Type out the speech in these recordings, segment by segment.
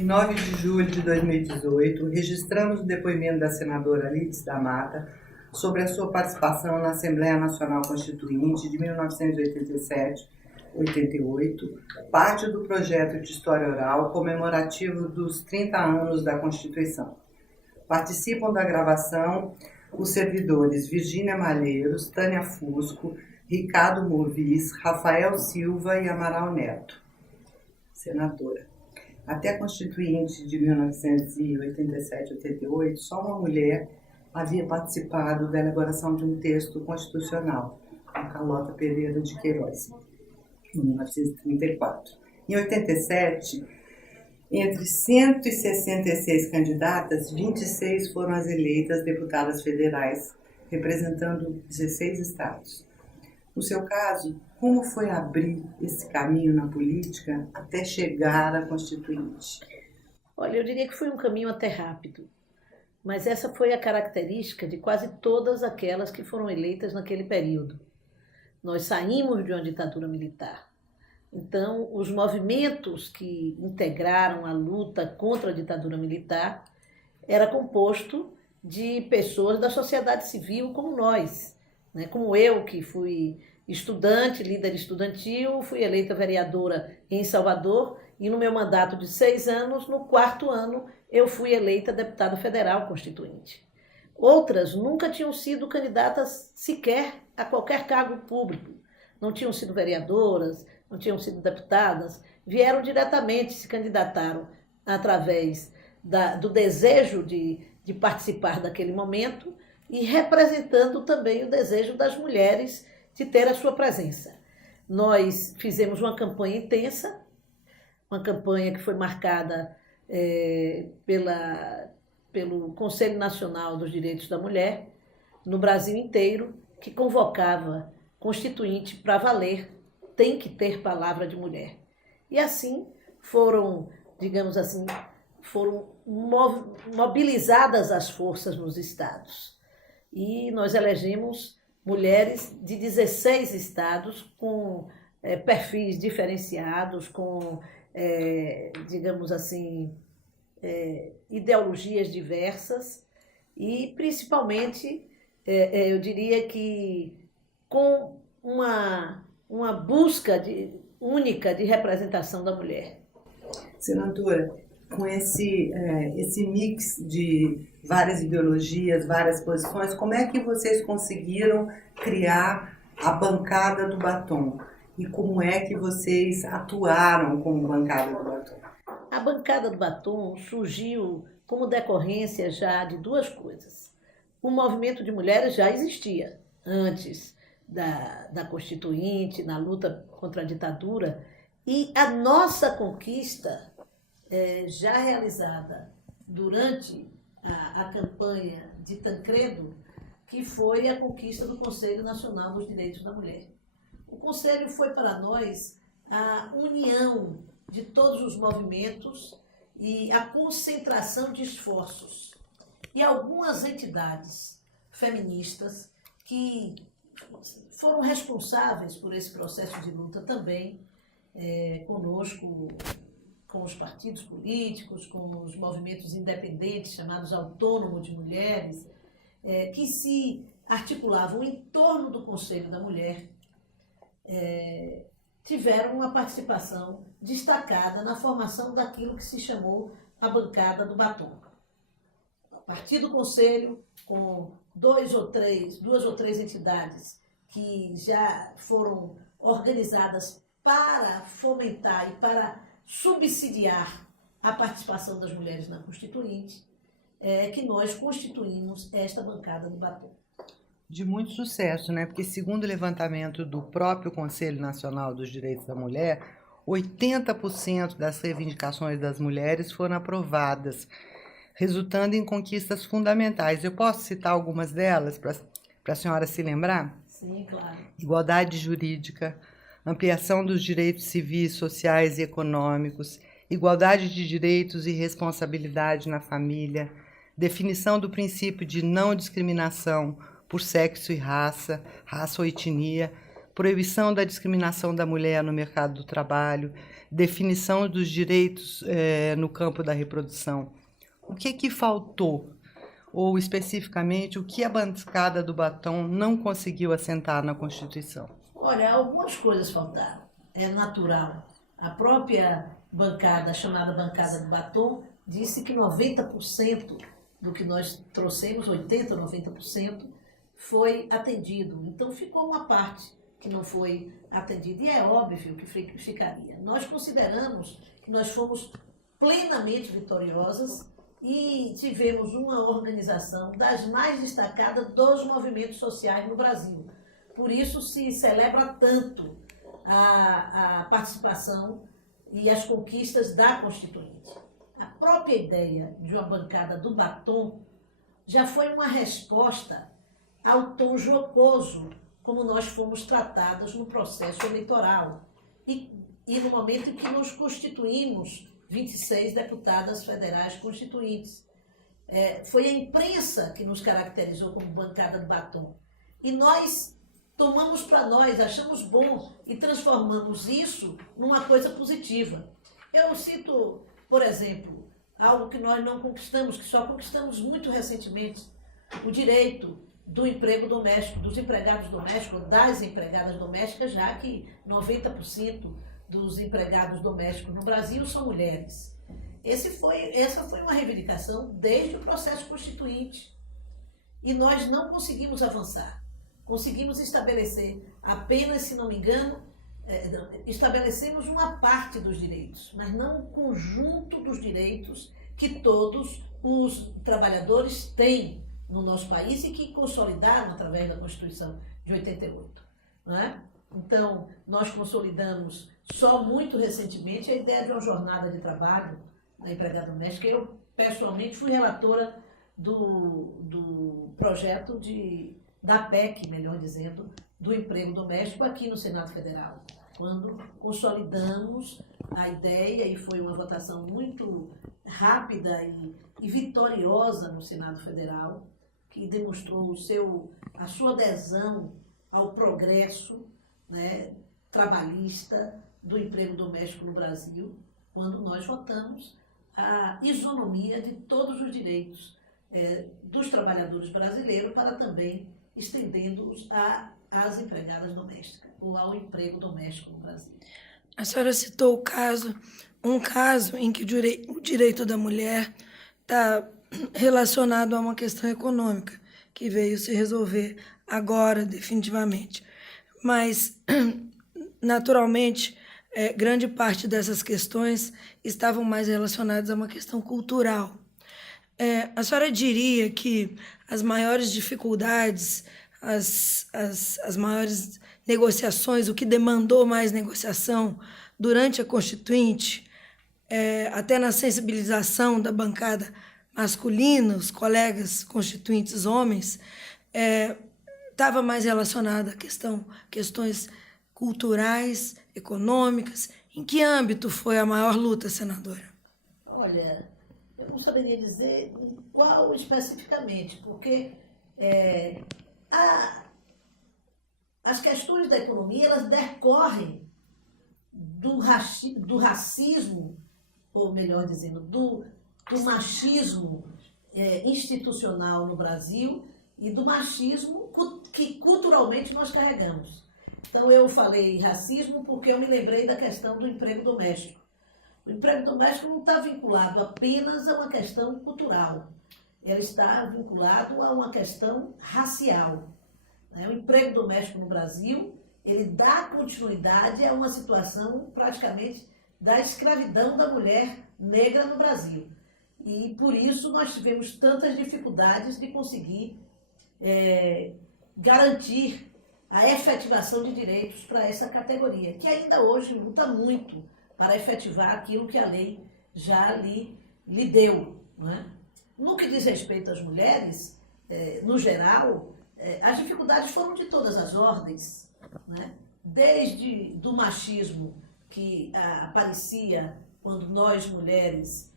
Em 9 de julho de 2018, registramos o depoimento da senadora Alice da Mata sobre a sua participação na Assembleia Nacional Constituinte de 1987-88, parte do projeto de história oral comemorativo dos 30 anos da Constituição. Participam da gravação os servidores Virgínia Malheiros, Tânia Fusco, Ricardo Movis, Rafael Silva e Amaral Neto. Senadora, até a Constituinte de 1987-88, só uma mulher havia participado da elaboração de um texto constitucional, a Carlota Pereira de Queiroz, em 1934. Em 87, entre 166 candidatas, 26 foram as eleitas deputadas federais, representando 16 estados. No seu caso, como foi abrir esse caminho na política até chegar à Constituinte? Olha, eu diria que foi um caminho até rápido, mas essa foi a característica de quase todas aquelas que foram eleitas naquele período. Nós saímos de uma ditadura militar. Então, os movimentos que integraram a luta contra a ditadura militar era composto de pessoas da sociedade civil como nós, né? Como eu, que fui estudante, líder estudantil, fui eleita vereadora em Salvador e no meu mandato de 6 anos, no 4º ano, eu fui eleita deputada federal constituinte. Outras nunca tinham sido candidatas sequer a qualquer cargo público, não tinham sido vereadoras, não tinham sido deputadas, vieram diretamente, se candidataram através do desejo de participar daquele momento e representando também o desejo das mulheres de ter a sua presença. Nós fizemos uma campanha intensa, uma campanha que foi marcada pelo Conselho Nacional dos Direitos da Mulher, no Brasil inteiro, que convocava Constituinte para valer, tem que ter palavra de mulher. E assim foram, digamos assim, mobilizadas as forças nos estados. E nós elegemos mulheres de 16 estados com perfis diferenciados, com, digamos assim, ideologias diversas e, principalmente, eu diria que com uma busca única de representação da mulher. Senadora, com esse mix de várias ideologias, várias posições, como é que vocês conseguiram criar a bancada do batom? E como é que vocês atuaram como bancada do batom? A bancada do batom surgiu como decorrência já de duas coisas. O movimento de mulheres já existia antes da Constituinte, na luta contra a ditadura, e a nossa conquista, já realizada durante a campanha de Tancredo, que foi a conquista do Conselho Nacional dos Direitos da Mulher. O Conselho foi para nós a união de todos os movimentos e a concentração de esforços. E algumas entidades feministas que foram responsáveis por esse processo de luta também, conosco, com os partidos políticos, com os movimentos independentes, chamados autônomos de mulheres, que se articulavam em torno do Conselho da Mulher, tiveram uma participação destacada na formação daquilo que se chamou a bancada do batom. A partir do Conselho, com duas ou três entidades que já foram organizadas para fomentar e para subsidiar a participação das mulheres na Constituinte, que nós constituímos esta bancada do batom. De muito sucesso, né? Porque segundo o levantamento do próprio Conselho Nacional dos Direitos da Mulher, 80% das reivindicações das mulheres foram aprovadas, resultando em conquistas fundamentais. Eu posso citar algumas delas para a senhora se lembrar? Sim, claro. Igualdade jurídica, ampliação dos direitos civis, sociais e econômicos, igualdade de direitos e responsabilidade na família, definição do princípio de não discriminação por sexo e raça ou etnia, proibição da discriminação da mulher no mercado do trabalho, definição dos direitos no campo da reprodução. O que faltou? Ou, especificamente, o que a bancada do batom não conseguiu assentar na Constituição? Olha, algumas coisas faltaram. É natural. A própria bancada, chamada bancada do batom, disse que 90% do que nós trouxemos, 80%, 90%, foi atendido. Então ficou uma parte que não foi atendida. E é óbvio que ficaria. Nós consideramos que nós fomos plenamente vitoriosas e tivemos uma organização das mais destacadas dos movimentos sociais no Brasil. Por isso se celebra tanto a participação e as conquistas da Constituinte. A própria ideia de uma bancada do batom já foi uma resposta ao tom jocoso como nós fomos tratadas no processo eleitoral e no momento em que nos constituímos 26 deputadas federais constituintes. Foi a imprensa que nos caracterizou como bancada do batom. E nós tomamos para nós, achamos bom e transformamos isso numa coisa positiva. Eu cito, por exemplo, algo que nós não conquistamos, que só conquistamos muito recentemente, o direito do emprego doméstico, dos empregados domésticos, das empregadas domésticas, já que 90% dos empregados domésticos no Brasil são mulheres. Essa foi uma reivindicação desde o processo constituinte. E nós não conseguimos avançar. Conseguimos estabelecer apenas, se não me engano, estabelecemos uma parte dos direitos, mas não o conjunto dos direitos que todos os trabalhadores têm no nosso país e que consolidaram através da Constituição de 88. Não é? Então, nós consolidamos só muito recentemente a ideia de uma jornada de trabalho na empregada doméstica. Eu, pessoalmente, fui relatora do projeto da PEC, melhor dizendo, do emprego doméstico aqui no Senado Federal, quando consolidamos a ideia, e foi uma votação muito rápida e vitoriosa no Senado Federal, que demonstrou a sua adesão ao progresso, né, trabalhista do emprego doméstico no Brasil, quando nós votamos a isonomia de todos os direitos dos trabalhadores brasileiros para também estendendo-os às empregadas domésticas ou ao emprego doméstico no Brasil. A senhora citou um caso em que o direito da mulher está relacionado a uma questão econômica, que veio se resolver agora, definitivamente. Mas, naturalmente, grande parte dessas questões estavam mais relacionadas a uma questão cultural. A senhora diria que as maiores dificuldades, as maiores negociações, o que demandou mais negociação durante a Constituinte, até na sensibilização da bancada masculina, os colegas constituintes homens, estava mais relacionada a questões culturais, econômicas. Em que âmbito foi a maior luta, senadora? Olha, eu não saberia dizer em qual especificamente, porque as questões da economia, elas decorrem do racismo, ou melhor dizendo, do machismo institucional no Brasil e do machismo que culturalmente nós carregamos. Então eu falei racismo porque eu me lembrei da questão do emprego doméstico. O emprego doméstico não está vinculado apenas a uma questão cultural, ele está vinculado a uma questão racial. O emprego doméstico no Brasil, ele dá continuidade a uma situação praticamente da escravidão da mulher negra no Brasil. E por isso nós tivemos tantas dificuldades de conseguir garantir a efetivação de direitos para essa categoria, que ainda hoje luta muito para efetivar aquilo que a lei já lhe deu. Não é? No que diz respeito às mulheres, no geral, as dificuldades foram de todas as ordens, né? Desde do machismo que aparecia quando nós, mulheres,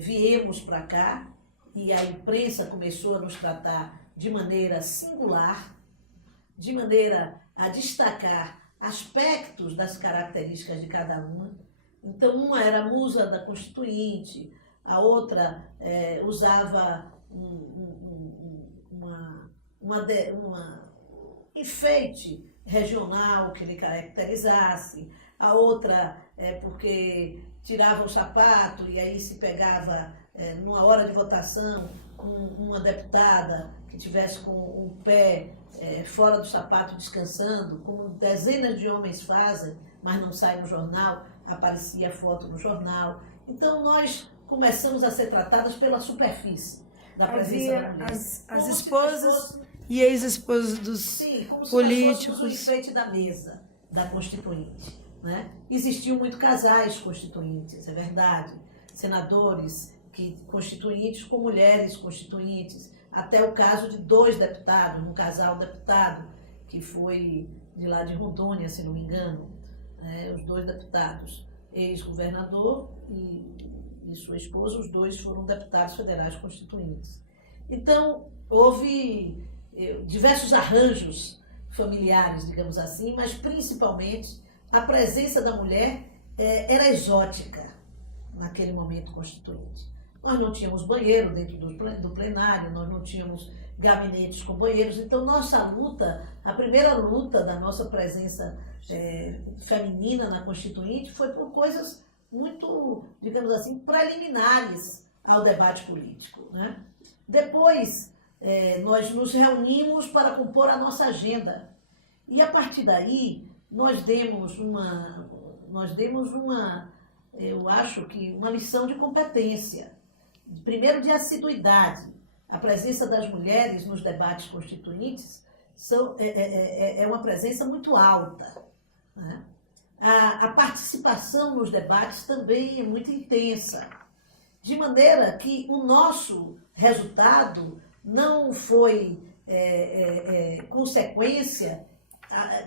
viemos para cá e a imprensa começou a nos tratar de maneira singular, de maneira a destacar aspectos das características de cada uma. Então, uma era a musa da Constituinte, a outra usava uma enfeite regional que lhe caracterizasse, a outra porque tirava o sapato e aí se pegava, numa hora de votação, uma deputada que tivesse com o pé fora do sapato descansando, como dezenas de homens fazem, mas não sai no jornal, aparecia a foto no jornal. Então nós começamos a ser tratadas pela superfície da presença da mulher. As esposas e ex-esposas dos políticos. O enfeite da mesa da Constituinte. Né? Existiam muito casais constituintes, é verdade. Senadores constituintes com mulheres constituintes. Até o caso de 2 deputados, um casal deputado, que foi de lá de Rondônia, se não me engano, os 2 deputados, ex-governador e sua esposa, os 2 foram deputados federais constituintes. Então, houve diversos arranjos familiares, digamos assim, mas principalmente a presença da mulher era exótica naquele momento constituinte. Nós não tínhamos banheiro dentro do plenário, nós não tínhamos gabinetes com banheiros, então nossa luta, a primeira luta da nossa presença feminina na Constituinte foi por coisas muito, digamos assim, preliminares ao debate político. Né? Depois, nós nos reunimos para compor a nossa agenda e a partir daí nós demos eu acho que uma lição de competência. Primeiro, de assiduidade. A presença das mulheres nos debates constituintes é uma presença muito alta. Né? A participação nos debates também é muito intensa. De maneira que o nosso resultado não foi consequência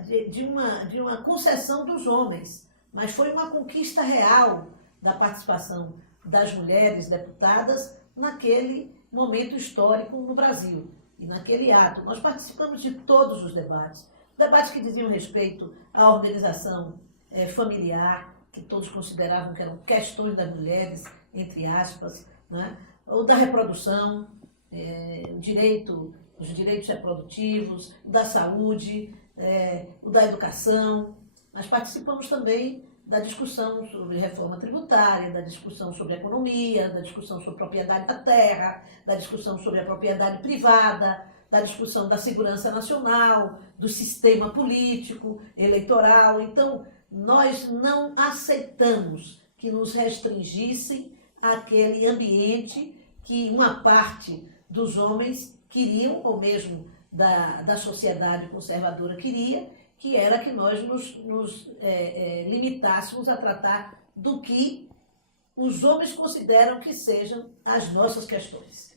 de uma concessão dos homens, mas foi uma conquista real da participação das mulheres deputadas naquele momento histórico no Brasil. E naquele ato, nós participamos de todos os debates que diziam respeito à organização familiar, que todos consideravam que eram questões das mulheres, entre aspas, né? Ou da reprodução, os direitos reprodutivos, da saúde, da educação. Nós participamos também da discussão sobre reforma tributária, da discussão sobre economia, da discussão sobre propriedade da terra, da discussão sobre a propriedade privada, da discussão da segurança nacional, do sistema político, eleitoral. Então, nós não aceitamos que nos restringissem àquele ambiente que uma parte dos homens queriam, ou mesmo da sociedade conservadora queria, que era que nós nos limitássemos a tratar do que os homens consideram que sejam as nossas questões.